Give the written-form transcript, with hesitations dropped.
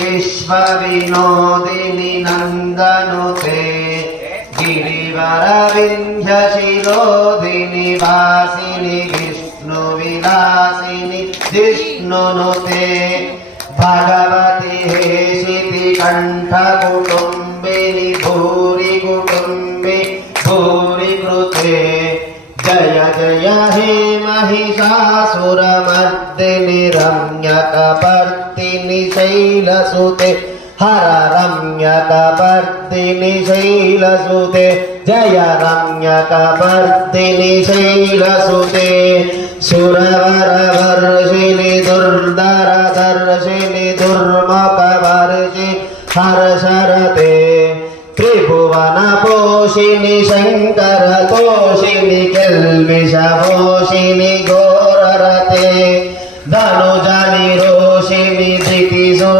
विश्वविनोदिनि नन्दनुते गिरिवरविन्ध्यशिरोधिनि वासिनि विष्णुविलासिनि जिष्णुनुते भगवति हेशिति कण्ठकुटुम्बिनि भूरि कुटुम्बि भूरि कृते जय जय हे महिषासुरमर्दिनि रम्यकपर्दिनि शैलसुते हर रम्यकपर्दिनि शैलसुते जय रम्यकपर्दिनि शैलसुते सुरवरवर्षिणि दुर्धरदर्शिनि दुर्मुखवर्षि हर्षरते त्रिभुवनपोषिणि शङ्करतोषिणि केल्विषपोषिणि गो